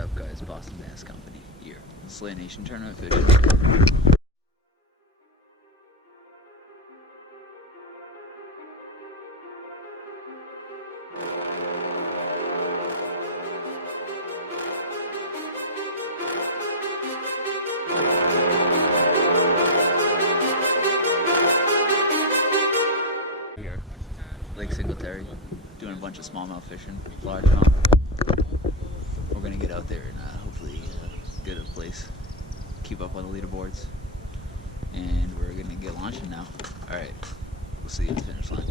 up, guys? Boston Bass Company here. Slay Nation Tournament Fishing. Here, Lake Singletary, doing a bunch of smallmouth fishing, largemouth. We're gonna get out there and hopefully get a place, keep up on the leaderboards, and we're gonna get launching now. All right, we'll see you at the finish line.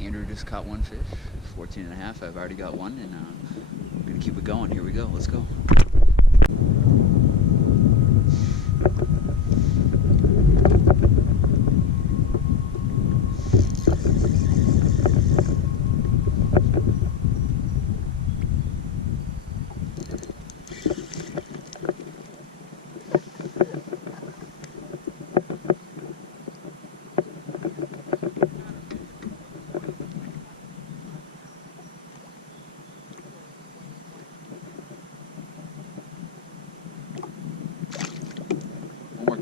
Andrew just caught one fish, 14 and a half. I've already got one, and I'm gonna keep it going. Here we go. Let's go.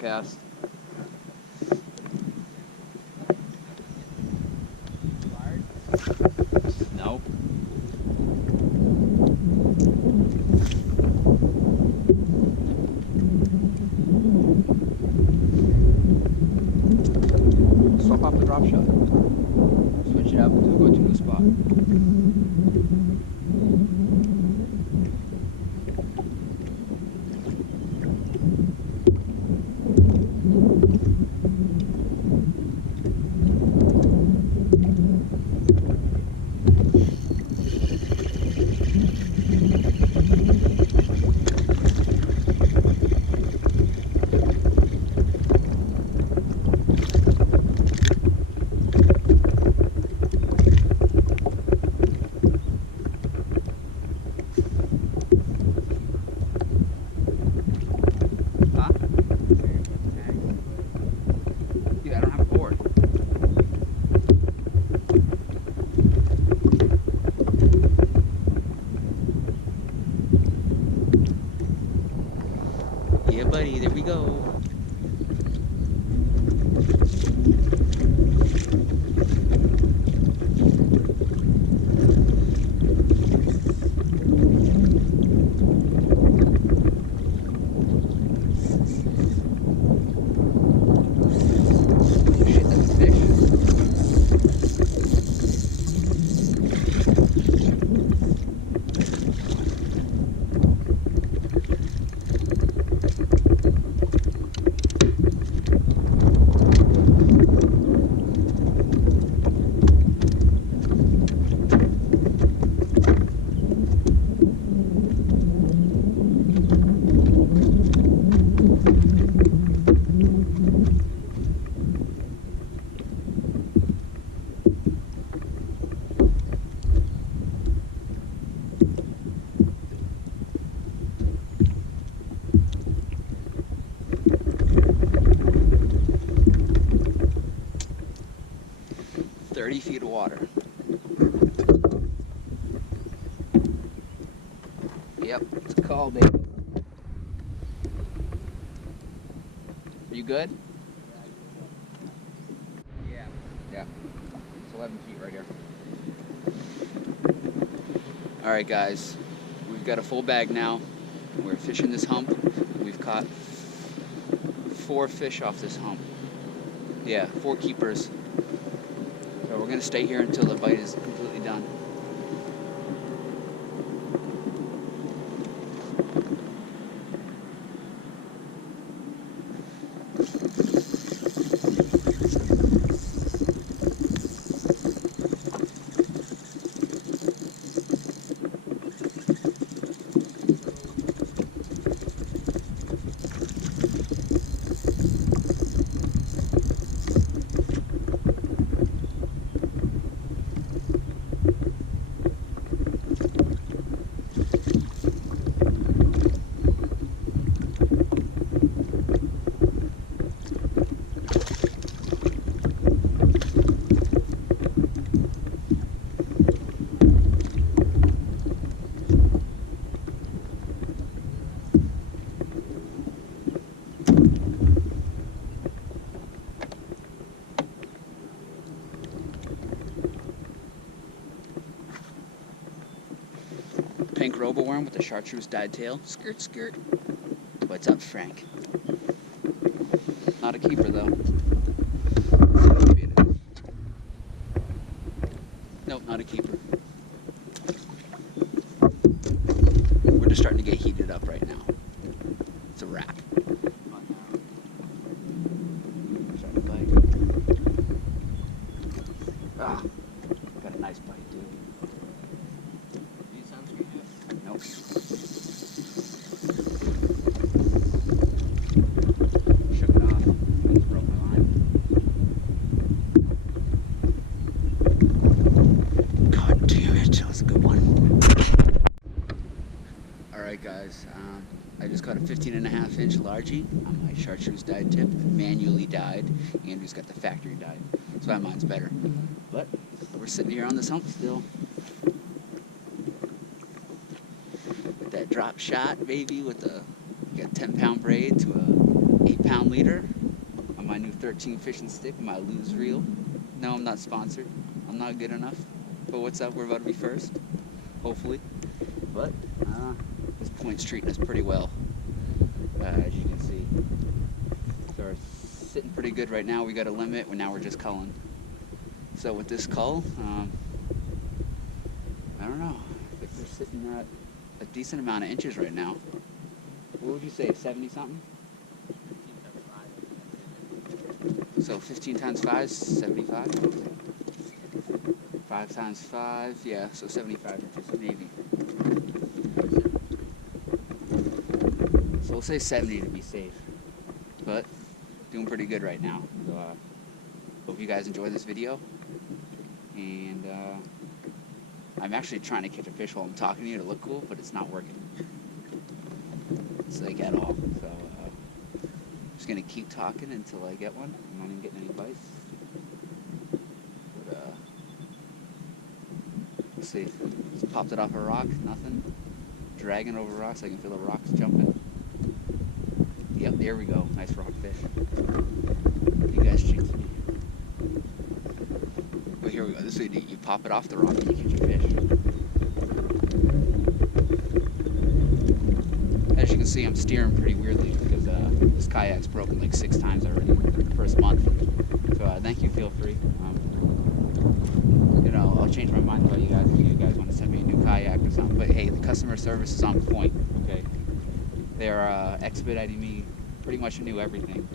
Cast. Nope. Swap off the drop shot. Switch it up to go to the spot. go. Feet of water. Yep, it's a call, baby. Are you good? Yeah. Yeah. It's 11 feet right here. Alright guys, we've got a full bag now. We're fishing this hump. We've caught 4 fish off this hump. Yeah, 4 keepers. So we're going to stay here until the bite is completely done. Pink roboworm with a chartreuse dyed tail. Skirt, skirt. What's up, Frank? Not a keeper, though. Nope, not a keeper. We're just starting to get heated up right now. It's a wrap. Starting to bite. Ah, got a nice bite, dude. Nope. Shook it off. Just broke my line. God damn it, that was a good one. Alright guys, I just caught a 15.5-inch largie on my chartreuse dyed tip, manually dyed. Andrew's got the factory dyed. That's why mine's better. But we're sitting here on this hump still. That drop shot, baby, with a 10-pound braid to a 8-pound leader on my new 13 fishing stick, my lose reel. No, I'm not sponsored. I'm not good enough. But what's up? We're about to be first, hopefully. But this point's treating us pretty well, as you can see. So we're sitting pretty good right now. We got a limit. Now we're just culling. So with this cull, I don't know. I think they're sitting at a decent amount of inches right now. What would you say, 70 something? 15 times 5. So 15 times 5 is 75? 5 times 5, yeah, so 75 inches, maybe. So we'll say 70 to be safe. But doing pretty good right now. So hope you guys enjoy this video. And I'm actually trying to catch a fish while I'm talking to you to look cool, but it's not working. It's like at all. So I'm just gonna keep talking until I get one. I'm not even getting any bites. But we'll see. Just popped it off a rock, nothing. Dragging over rocks, I can feel the rocks jumping. Yep. Yep, there we go. Nice rockfish. You guys jinxed me. But here we go. This way you pop it off the rock and you catch a fish. As you can see, I'm steering pretty weirdly because this kayak's broken like 6 times already in the first month. So thank you, feel free. You know, I'll change my mind about you guys if you guys want to send me a new kayak or something. But hey, the customer service is on point, okay? They're expediting me pretty much a new everything.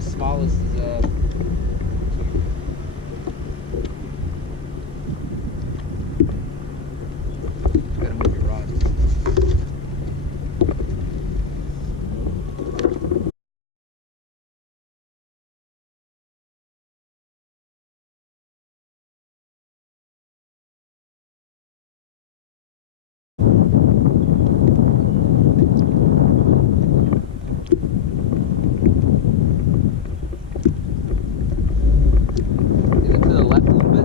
Smallest is gotta move your rod. Is it to the left a little bit?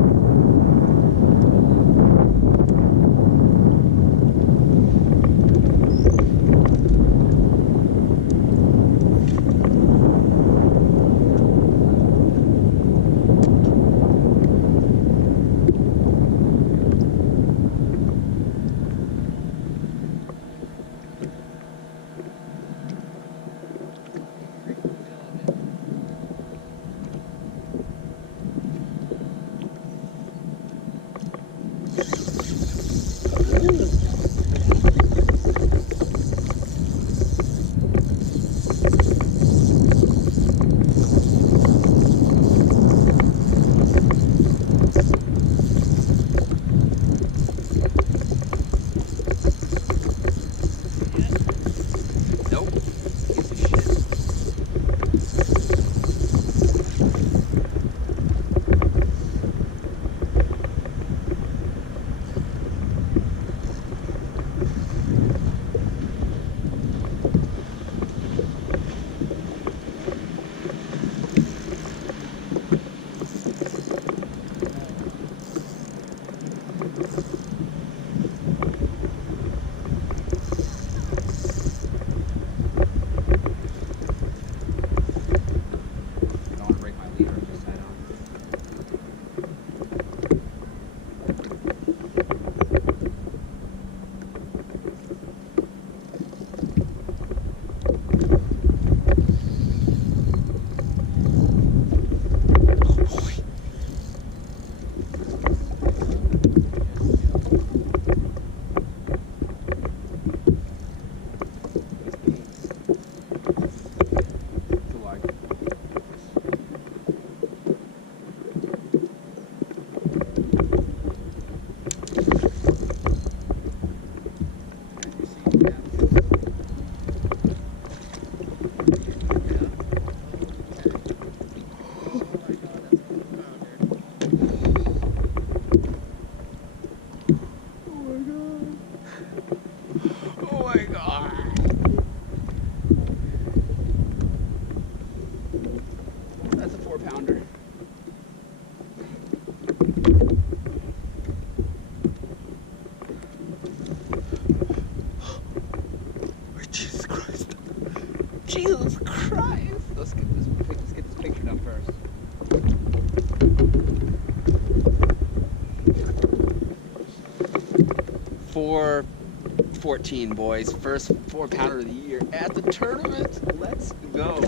414, boys. First 4-pounder of the year at the tournament. Let's go.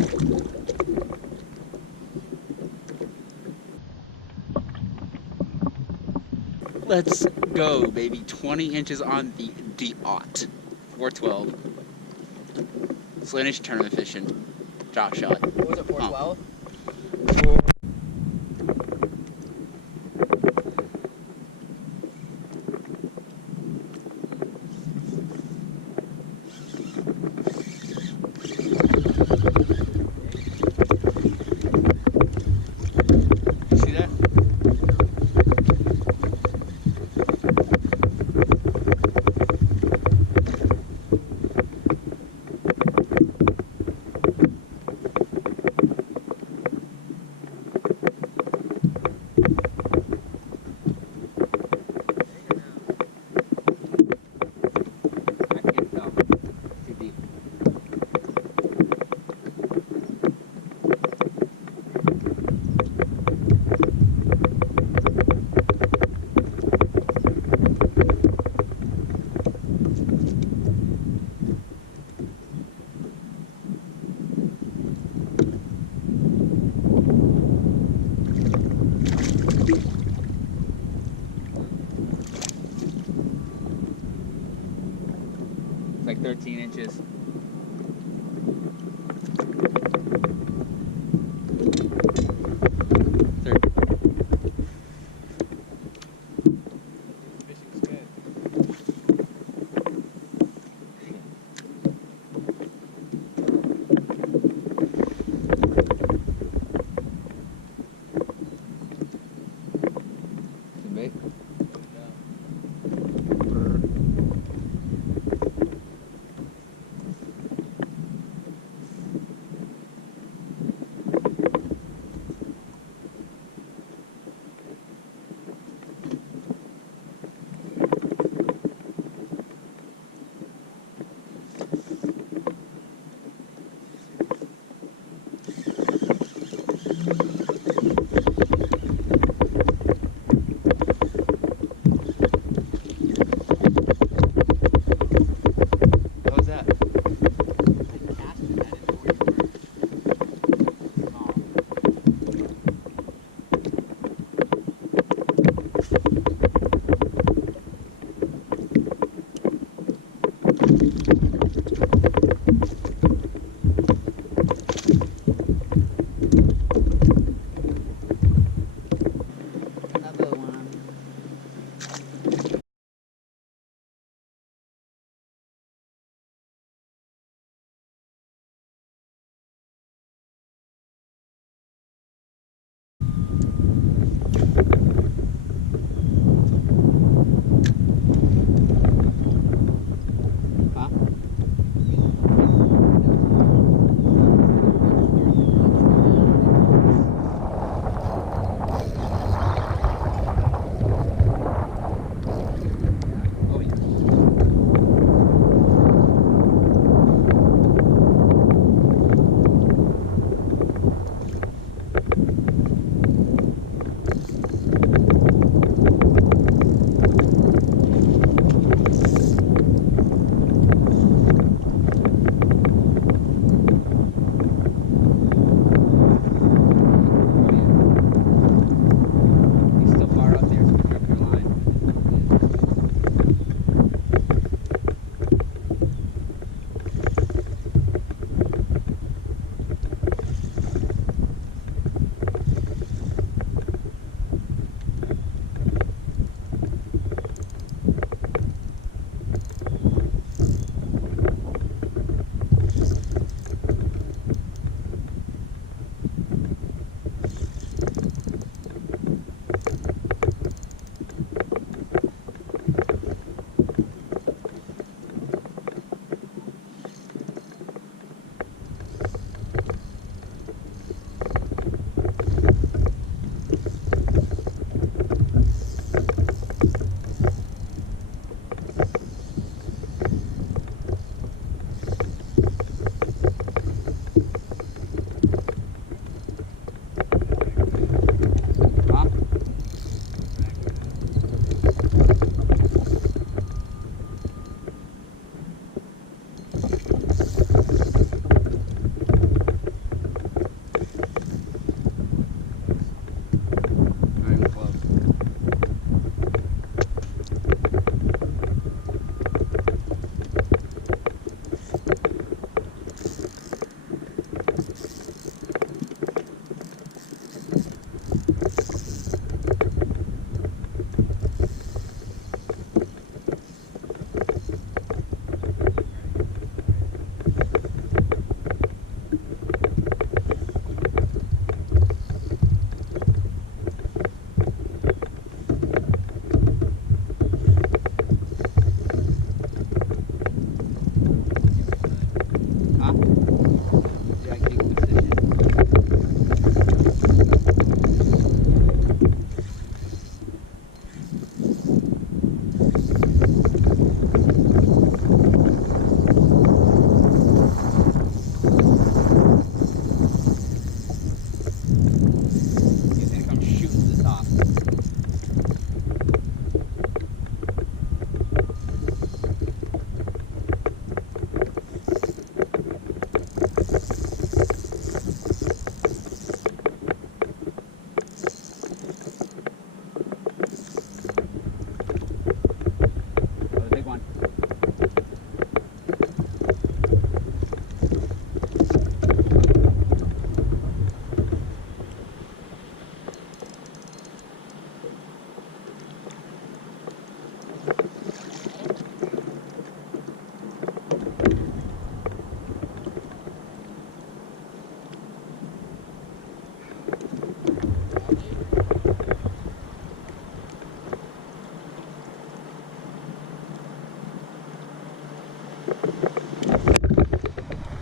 Let's go, baby. 20 inches on the DROPSHOT. 412. Singletary tournament fishing. Drop shot. What was it, 412? See that? Like 13 inches. Bait. How's that? Another one. Huh?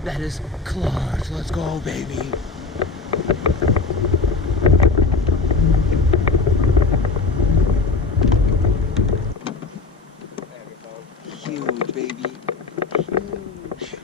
That is clutch. Let's go, baby. Huge, baby. Huge.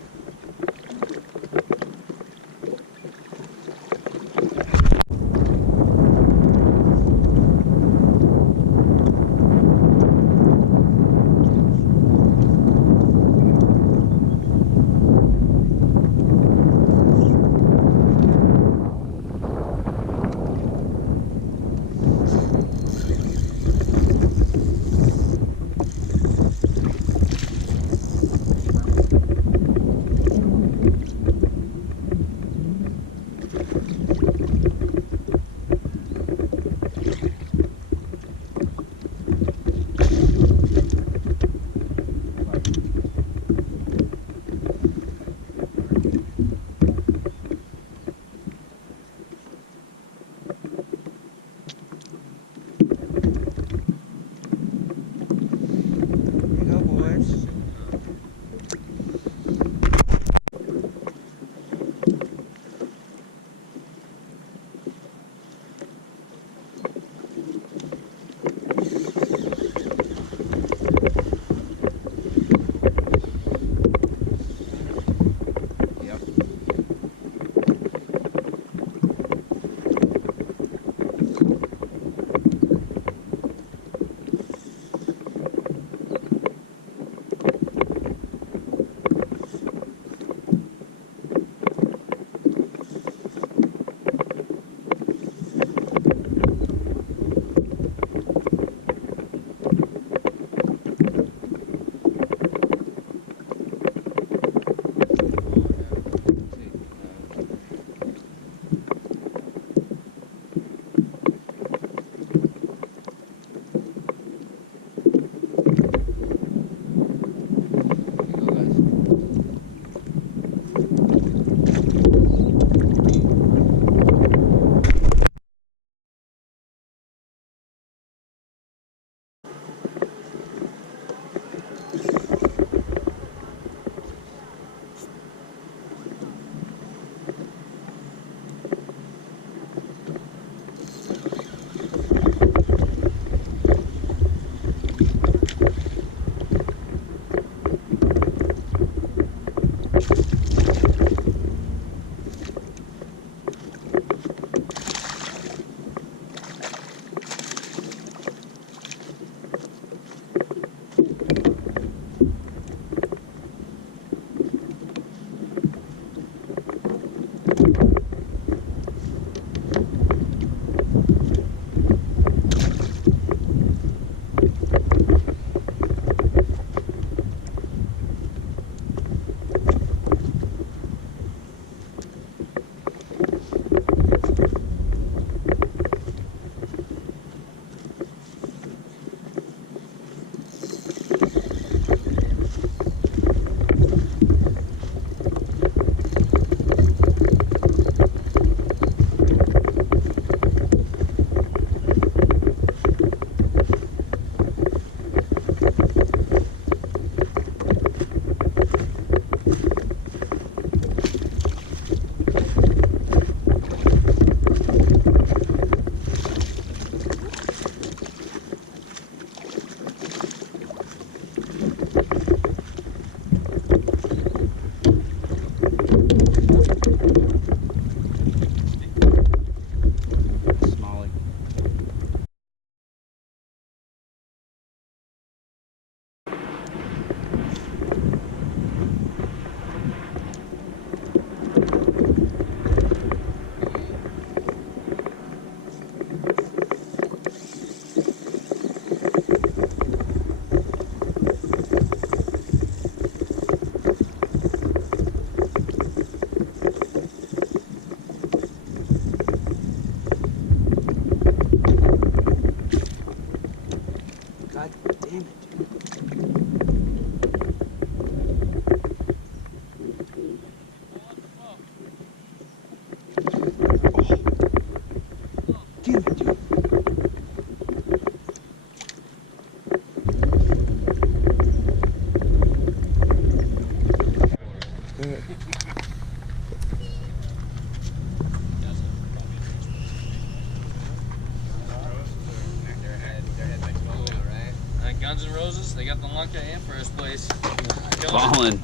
Falling.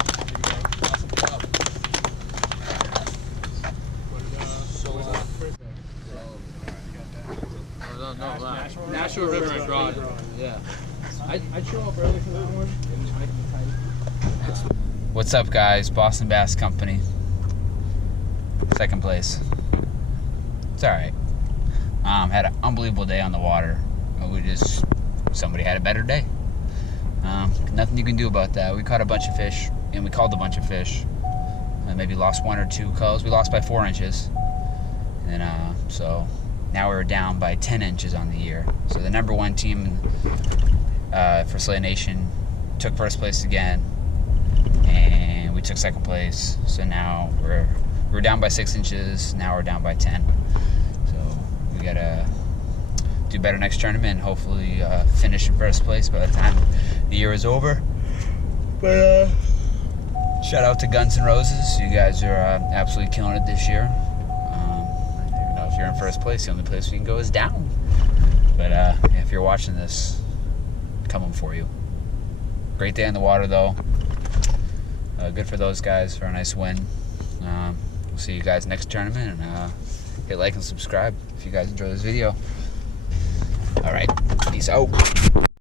Natural river and broad. Yeah. I'd show up early for that one. What's up, guys? Boston Bass Company. Second place. It's alright. Had an unbelievable day on the water. Somebody had a better day. Nothing you can do about that. We caught a bunch of fish, and we called a bunch of fish. Maybe lost 1 or 2 culls. We lost by 4 inches. And so now we're down by 10 inches on the year. So the number 1 team for Slay Nation took first place again, and we took second place. So now we're down by 6 inches. Now we're down by 10. So we gotta do better next tournament and hopefully finish in first place by the time the year is over. But shout out to Guns N' Roses. You guys are absolutely killing it this year. If you're in first place, the only place we can go is down. But if you're watching this, coming for you. Great day on the water, though. Good for those guys for a nice win. We'll see you guys next tournament, and hit like and subscribe if you guys enjoy this video. All right, peace out.